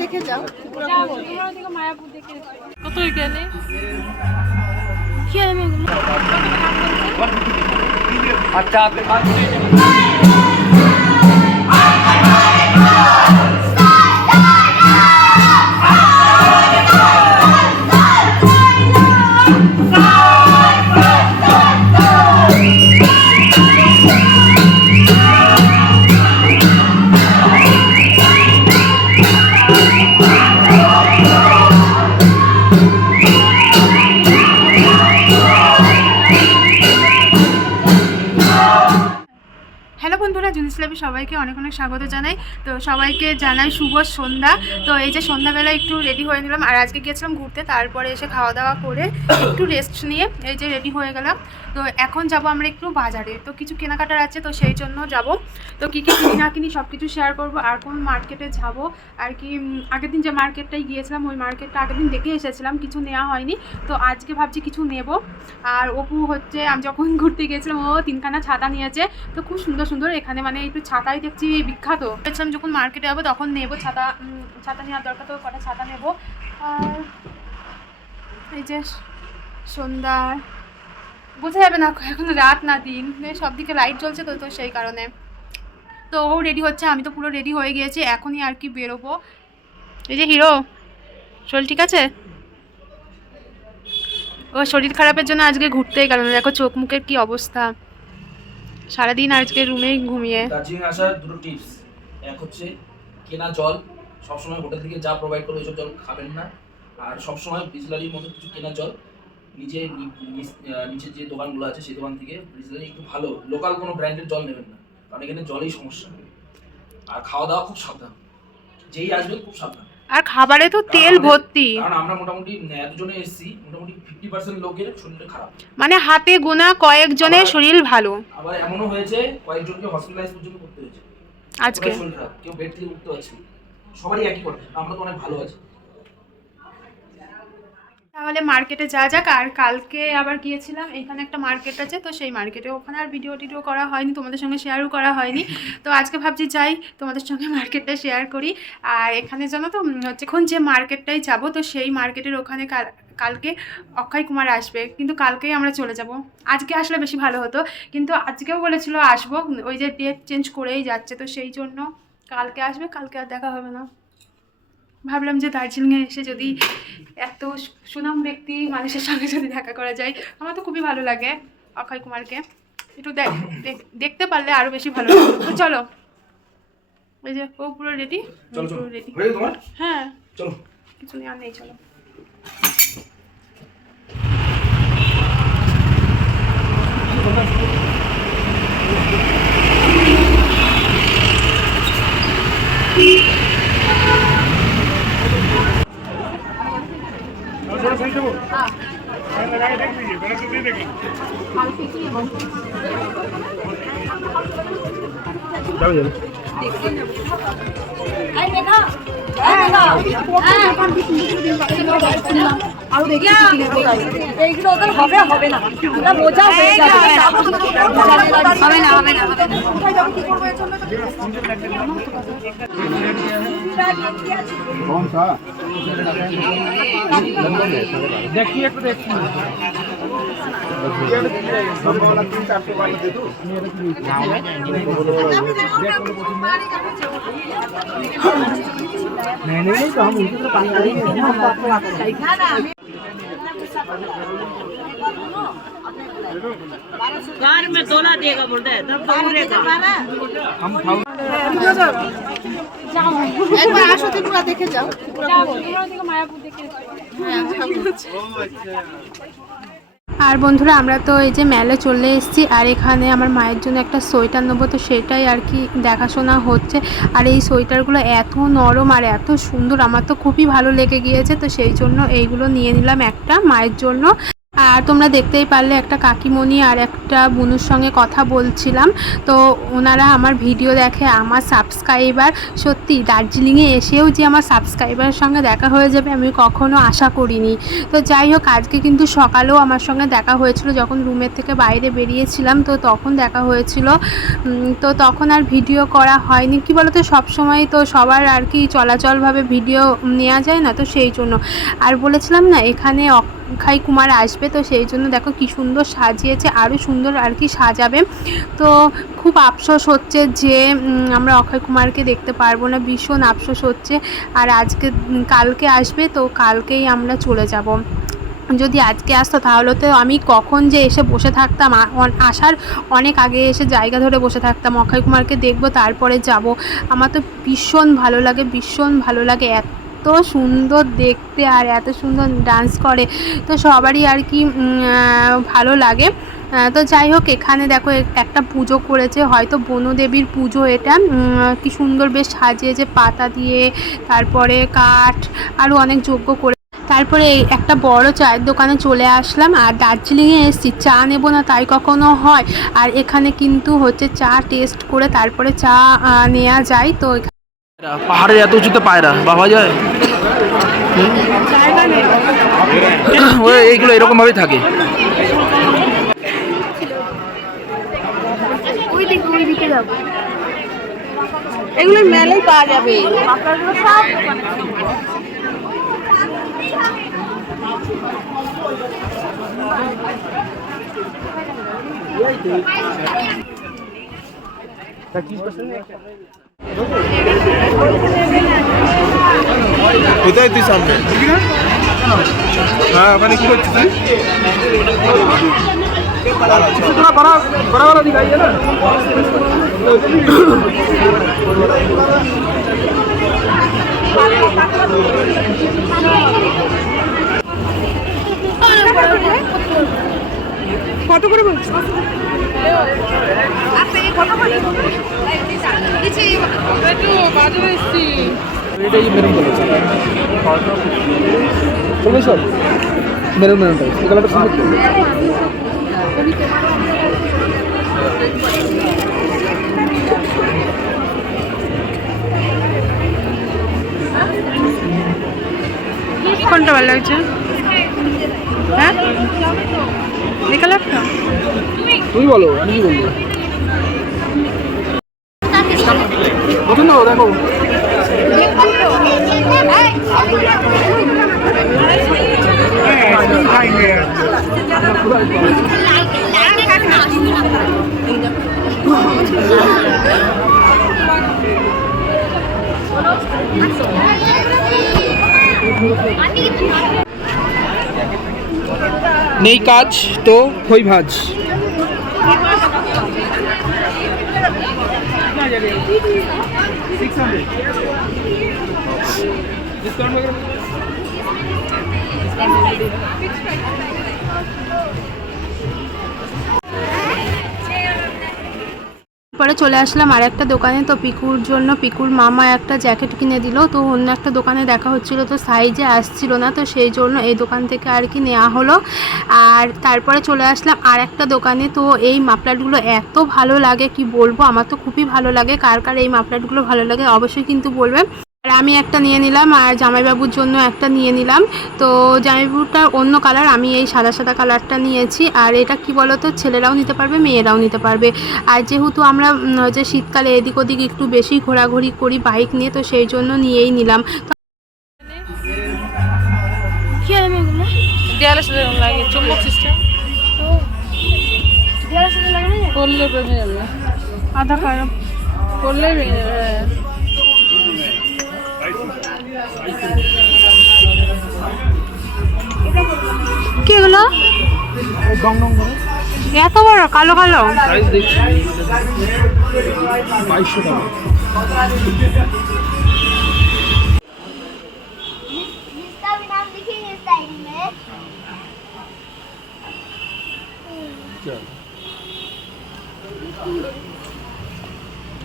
দেখে যাও। মায়াপুর দেখে কতই গেলে কি আমি আচ্ছা হ্যালো বন্ধুরা, জুনিস ল্যাবে সবাইকে অনেক অনেক স্বাগত জানাই। তো সবাইকে জানাই শুভ সন্ধ্যা। তো এই যে সন্ধ্যাবেলা একটু রেডি হয়ে নিলাম, আর আজকে গিয়েছিলাম ঘুরতে, তারপরে এসে খাওয়া দাওয়া করে একটু রেস্ট নিয়ে এই যে রেডি হয়ে গেলাম। তো এখন যাব আমরা একটু বাজারে, তো কিছু কেনাকাটার আছে, তো সেই জন্য যাব। তো কী কী কিনি না কিনি সব কিছু শেয়ার করবো, আর কোন মার্কেটে যাব আর কি। আগের দিন যে মার্কেটটাই গিয়েছিলাম ওই মার্কেটটা আগের দিন দেখে এসেছিলাম, কিছু নেওয়া হয়নি। তো আজকে ভাবছি কিছু নেব। আর অপু হচ্ছে, আমি যখন ঘুরতে গিয়েছিলাম ও 3খানা ছাতা নিয়েছে, তো খুব সুন্দর সুন্দর এখানে, মানে একটু ছাতাই দেখছি বিখ্যাত। আমি যখন মার্কেটে যাবো তখন নেবো ছাতা, ছাতা নেওয়ার দরকার, তো কটা ছাতা নেবো। আর এই যে সন্ধ্যা বোঝা যাবে না এখন রাত না দিন, সব দিকে লাইট জ্বলছে, তো সেই কারণে। তো ও রেডি হচ্ছে, আমি তো পুরো রেডি হয়ে গিয়েছি, এখনই আর কি বেরোবো। এই যে হিরো, শরীর ঠিক আছে? ও শরীর খারাপের জন্য আজকে ঘুরতেই গেল না, দেখো চোখ মুখের কি অবস্থা, সারাদিন আজকে রুমেই ঘুমিয়ে। দার্জিলিং আসার দুটো টিপস, এক হচ্ছে কেনা জল সবসময় হোটেল থেকে যা প্রোভাইড করবে ওইসব জল খাবেন না। আর সবসময় বিসলারির মতো কিছু কেনা জল নিচে যে দোকানগুলো আছে সেই দোকান থেকে বিসলারি একটু ভালো লোকাল কোনো ব্র্যান্ডের জল নেবেন না, কারণ এখানে জলেই সমস্যা। আর খাওয়া দাওয়া খুব সাবধান, যেই আসবেন খুব সাবধান। আর খাবারে তো তেল ভর্তি, কারণ আমরা মোটামুটি এতজনে এসেছি, মোটামুটি 50% লোকের শরীরটা খারাপ, মানে হাতে গোনা কয়েকজনের শরীর ভালো। আবার এমনও হয়েছে কয়েকজনকে হসপিটালাইজ পর্যন্ত করতে হয়েছে আজকে শরীর খারাপ, কেউ বেড থেকে উঠতে পারছে না। সবারই একই কথা, আমরা তো অনেক ভালো আছি। তাহলে মার্কেটে যাওয়া যাক। আর কালকে আবার গিয়েছিলাম, এখানে একটা মার্কেট আছে, তো সেই মার্কেটে, ওখানে আর ভিডিও টিডিও করা হয়নি, তোমাদের সঙ্গে শেয়ারও করা হয়নি। তো আজকে ভাবছি যাই তোমাদের সঙ্গে মার্কেটটা শেয়ার করি। আর এখানে জানো তো হচ্ছে, এখন যে মার্কেটটাই যাব, তো সেই মার্কেটের ওখানে কালকে অক্ষয় কুমার আসবে, কিন্তু কালকেই আমরা চলে যাব। আজকে আসলে বেশি ভালো হতো, কিন্তু আজকেও বলেছিল আসবো, ওই যে ডেট চেঞ্জ করেই যাচ্ছে, তো সেই জন্য কালকে আসবে, কালকে আর দেখা হবে না। ভাবলাম যে দার্জিলিংয়ে এসে যদি এত সুনাম ব্যক্তি মানুষের সঙ্গে যদি দেখা করা যায়, আমার তো খুবই ভালো লাগে অক্ষয় কুমারকে, একটু দেখতে পারলে আরও বেশি ভালো লাগে। তো চলো, ওই যে ও পুরো রেডি, পুরো রেডি। হ্যাঁ চলো, কিছু নেই আর নেই, চলো। এইগুলো ওদের হবে হবে না, ওটা বোঝা হয়ে যাবে, হবে না হবে না হবে না। कौन सा देखिए तो देखिए नहीं तो हम उनकी तरफ कार में तोला देगा बोलता है तब तो उड़ेगा। हम একবার আসো, ত্রিপুরা দেখে যাও। মায়াপুর দেখে। আর বন্ধুরা, আমরা তো এই যে মেলে চলে এসেছি, আর এখানে আমার মায়ের জন্য একটা সোয়েটার নেবো, তো সেটাই আর কি দেখাশোনা হচ্ছে। আর এই সোয়েটারগুলো এত নরম আর এত সুন্দর, আমার তো খুবই ভালো লেগে গিয়েছে, তো সেই জন্য এইগুলো নিয়ে নিলাম একটা মায়ের জন্য। আর তোমরা দেখতেই পারলে একটা কাকিমণি আর একটা বুনুর সঙ্গে কথা বলছিলাম। তো ওনারা আমার ভিডিও দেখে, আমার সাবস্ক্রাইবার। সত্যি দার্জিলিংয়ে এসেও যে আমার সাবস্ক্রাইবারের সঙ্গে দেখা হয়ে যাবে আমি কখনো আশা করিনি। তো যাই হোক, আজকে কিন্তু সকালেও আমার সঙ্গে দেখা হয়েছিল, যখন রুমের থেকে বাইরে বেরিয়েছিলাম তো তখন দেখা হয়েছিল। তো তখন আর ভিডিও করা হয়নি। কি বলতো, সবসময় তো সবার আর কি চলাচলভাবে ভিডিও নেওয়া যায় না, তো সেই জন্য। আর বলেছিলাম না এখানে অক্ষয় কুমার আসবে, তো সেই জন্য দেখো কি সুন্দর সাজিয়েছে, আরও সুন্দর আর কি সাজাবে। তো খুব আফসোস হচ্ছে যে আমরা অক্ষয় কুমারকে দেখতে পারবো না, ভীষণ আফসোস হচ্ছে। আর কালকে আসবে, তো কালকেই আমরা চলে যাব। যদি আজকে আসতো তাহলে তো আমি কখন যে এসে বসে থাকতাম, আসার অনেক আগে এসে জায়গা ধরে বসে থাকতাম, অক্ষয় কুমারকে দেখবো তারপরে যাব। আমার তো ভীষণ ভালো লাগে, ভীষণ ভালো লাগে, এত সুন্দর দেখতে আর এত সুন্দর ডান্স করে, তো সবারই আর কি ভালো লাগে। তো যাই হোক, এখানে দেখো একটা পুজো করেছে, হয়তো বনদেবীর পুজো এটা। কি সুন্দর বেশ সাজিয়েছে পাতা দিয়ে, তারপরে কাঠ, আরও অনেক যজ্ঞ করে। তারপরে একটা বড় চায়ের দোকানে চলে আসলাম। আর দার্জিলিংয়ে এসেছি, চা নেব না তাই কখনো হয়। আর এখানে কিন্তু হচ্ছে চা টেস্ট করে তারপরে চা নেওয়া যায়। তো পাহাড়ে এত উঁচুতে পায়রা বাবা যায়, এইগুলো এরকম ভাবে থাকে। ওইদিকে যাবো, এগুলো মেলায় পাওয়া যাবে। আপনারগুলো সব কোথায় তুই সামনে? হ্যাঁ, ওখানে কি করছিস তুই? কত করে বলছো? এটাই মেরুন কালার, চলবে সব মেরুন মেরুন টাইপ, এই কালারটা সুন্দর। কোনটা ভালো লাগছে? হ্যাঁ, এই কালারটা তুমি বলো, আমি কি বলবো? পছন্দ করো, দেখো। নেই কাজ তো হই ভাজ। পরে চলে আসলাম আর একটা দোকানে। তো পিকুর জন্য পিকুর মামা একটা জ্যাকেট কিনে দিল। তো অন্য একটা দোকানে দেখা হচ্ছিল, তো সাইজে আসছিল না, তো সেই জন্য এই দোকান থেকে আর কি নেওয়া হলো। আর তারপরে চলে আসলাম আর একটা দোকানে। তো এই মাফলারগুলো এত ভালো লাগে কি বলবো, আমার তো খুবই ভালো লাগে। কার কার এই মাফলারগুলো ভালো লাগে অবশ্যই কিন্তু বলবে। আর আমি একটা নিয়ে নিলাম আর জামাইবাবুর জন্য একটা নিয়ে নিলাম। তো জামাইবাবুটার অন্য কালার, আমি এই সাদা সাদা কালারটা নিয়েছি। আর এটা কি বলো তো, ছেলেরাও নিতে পারবে মেয়েরাও নিতে পারবে। আর যেহেতু আমরা যে শীতকালে এদিক ওদিক একটু বেশি ঘোরাঘুরি করি বাইক নিয়ে, তো সেই জন্য নিয়েই নিলাম। দেয়ালের সাথে লাগে চুম্বক সিস্টেম, দেয়ালের সাথে লাগে না, করলে ভেঙে যাবে, আধা খারাপ করলে ভেঙে যাবে। কি এগুলো এত বড় কালো কালো? 2200 টাকা।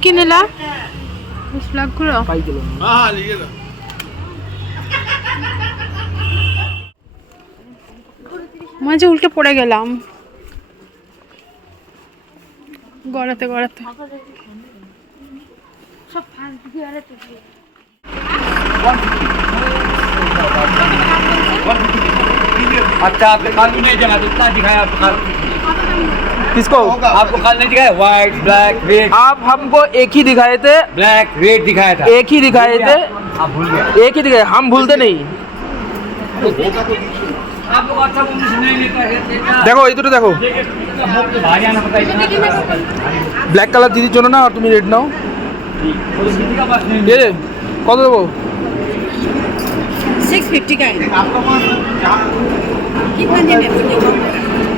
কি নিলা? ফ্ল্যাগগুলো মাঝে উল্টে পড়ে গেলাম গড়াতে গড়াতে। সব ফালতু দিয়ে আরে তুই अच्छा आपने खालू नहीं जमा इतना दिखाया आपको खालू किसको? आपको खाल नहीं दिखाया व्हाइट ब्लैक रेड आप हमको एक ही दिखाए थे, ब्लैक रेड दिखाया था एक ही दिखाए थे, आप भूल गए एक ही दिखाए, हम भूलते नहीं। आप लोग अच्छा मूवी नहीं लेता है দেখো এই দুটো দেখো, भारी आना पता है ব্ল্যাক কালার দিদির জন্য না, আর তুমি রেড নাও। किसी का पास नहीं এ কত দেবো? 650 का है कितना देने बोलिए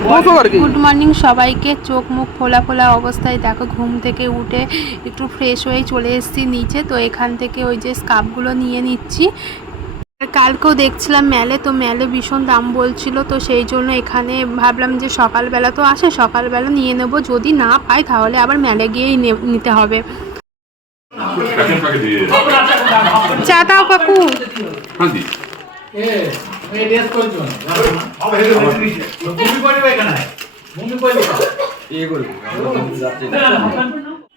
200 আর কি। গুড মর্নিং সবাইকে। চোখ মুখ ফোলা ফোলা অবস্থায় দেখো ঘুম থেকে উঠে একটু ফ্রেশ হয়ে চলে এসেছি নিচে। তো এখান থেকে ওই যে স্কার্ফগুলো নিয়ে নিচ্ছি। কালকেও দেখছিলাম মেলে, তো মেলে ভীষণ দাম বলছিল, তো সেই জন্য এখানে ভাবলাম যে সকালবেলা তো আসে, সকালবেলা নিয়ে নেব, যদি না পাই তাহলে আবার মেলে গিয়েই নিতে হবে। চা দাও কাকু।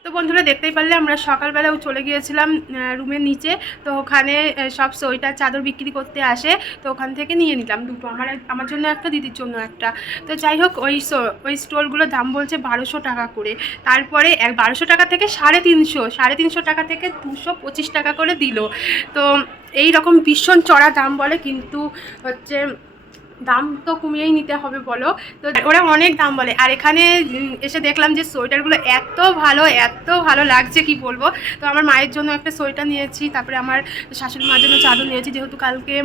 তো বন্ধুরা দেখতেই পারলে আমরা সকালবেলাও চলে গিয়েছিলাম রুমের নিচে। তো ওখানে সব সোয়েটার চাদর বিক্রি করতে আসে, তো ওখান থেকে নিয়ে নিলাম দুটো, আমার জন্য একটা, দিদির জন্য একটা। তো যাই হোক ওই স্টোলগুলোর দাম বলছে 1200 টাকা করে। তারপরে 1200 টাকা থেকে 350 টাকা থেকে 225 টাকা করে দিল। তো এই রকম ভীষণ চড়া দাম বলে, কিন্তু হচ্ছে দাম তো কমিয়েই নিতে হবে বলো। তো ওরা অনেক দাম বলে। আর এখানে এসে দেখলাম যে সোয়েটারগুলো এত ভালো লাগছে কি বলবো। তো আমার মায়ের জন্য একটা সোয়েটার নিয়েছি, তারপরে আমার শাশুড়ি মার জন্য চাদর নিয়েছি, যেহেতু কালকে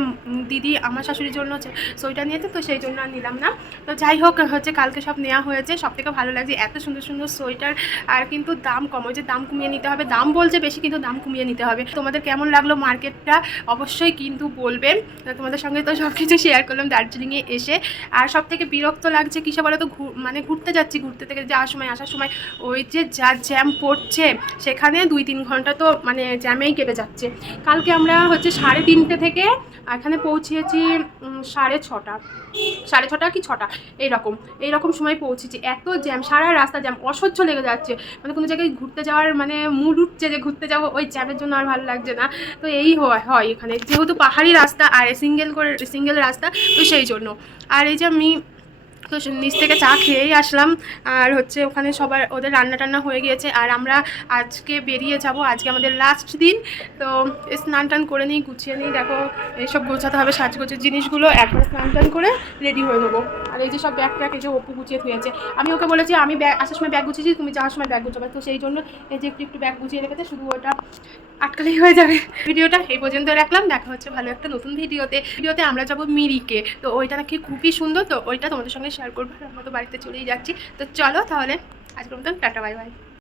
দিদি আমার শাশুড়ির জন্য সোয়েটার নিয়েছে, তো সেই জন্য আর নিলাম না। তো যাই হোক হচ্ছে কালকে সব নেওয়া হয়েছে। সব থেকে ভালো লাগছে এত সুন্দর সুন্দর সোয়েটার, আর কিন্তু দাম কম, ওই যে দাম কমিয়ে নিতে হবে, দাম বলছে বেশি কিন্তু দাম কমিয়ে নিতে হবে। তোমাদের কেমন লাগলো মার্কেটটা অবশ্যই কিন্তু বলবেন। তোমাদের সঙ্গে তো সব কিছু শেয়ার করলাম দার্জিলিংয়ে এসে। আর সব থেকে বিরক্ত লাগছে কিসে বলো তো, মানে ঘুরতে যাচ্ছি, ঘুরতে থেকে যাওয়ার সময় আসার সময় ওই যে যা জ্যাম পড়ছে, সেখানে 2-3 ঘন্টা তো মানে জ্যামেই কেটে যাচ্ছে। কালকে আমরা হচ্ছে 3:30 থেকে এখানে পৌঁছেছি 6:30 কি 6টা এইরকম সময় পৌঁছেছি। এত জ্যাম, সারা রাস্তা জ্যাম, অসহ্য লেগে যাচ্ছে। মানে কোনো জায়গায় ঘুরতে যাওয়ার মানে মুড উঠছে যে ঘুরতে যাবো, ওই জ্যামের জন্য আর ভালো লাগছে না। তো এই হয় এখানে, যেহেতু পাহাড়ি রাস্তা আর সিঙ্গেল রাস্তা, তো সেই জন্য। আর এই যে আমি তো নিচ থেকে চা খেয়েই আসলাম। আর হচ্ছে ওখানে সবার ওদের রান্না টান্না হয়ে গিয়েছে, আর আমরা আজকে বেরিয়ে যাব। আজকে আমাদের লাস্ট দিন। তো স্নান টান করে নিই, গুছিয়ে নিই। দেখো এইসব গোছাতে হবে, সাজগোজের জিনিসগুলো একবার স্নান টান করে রেডি হয়ে নেবো। আর এই যে সব ব্যাগ এই যে অপু গুছিয়ে থুয়েছে। আমি ওকে বলেছি আমি আসার সময় ব্যাগ গুছিয়েছি, তুমি যাওয়ার সময় ব্যাগ গুছাবে। তো সেই জন্য এই যে একটু ব্যাগ গুছিয়ে রেখেছে, শুধু ওটা আটকালেই হয়ে যাবে। ভিডিওটা এই পর্যন্ত রাখলাম, দেখা হচ্ছে ভালো একটা নতুন ভিডিওতে আমরা যাব মিরিকে। তো ওইটা নাকি খুবই সুন্দর, তো ওইটা তোমাদের সঙ্গে শেয়ার করবো। আমরা তো বাড়িতে চলেই যাচ্ছি। তো চলো তাহলে আজকের মতন টাটা, বাই বাই।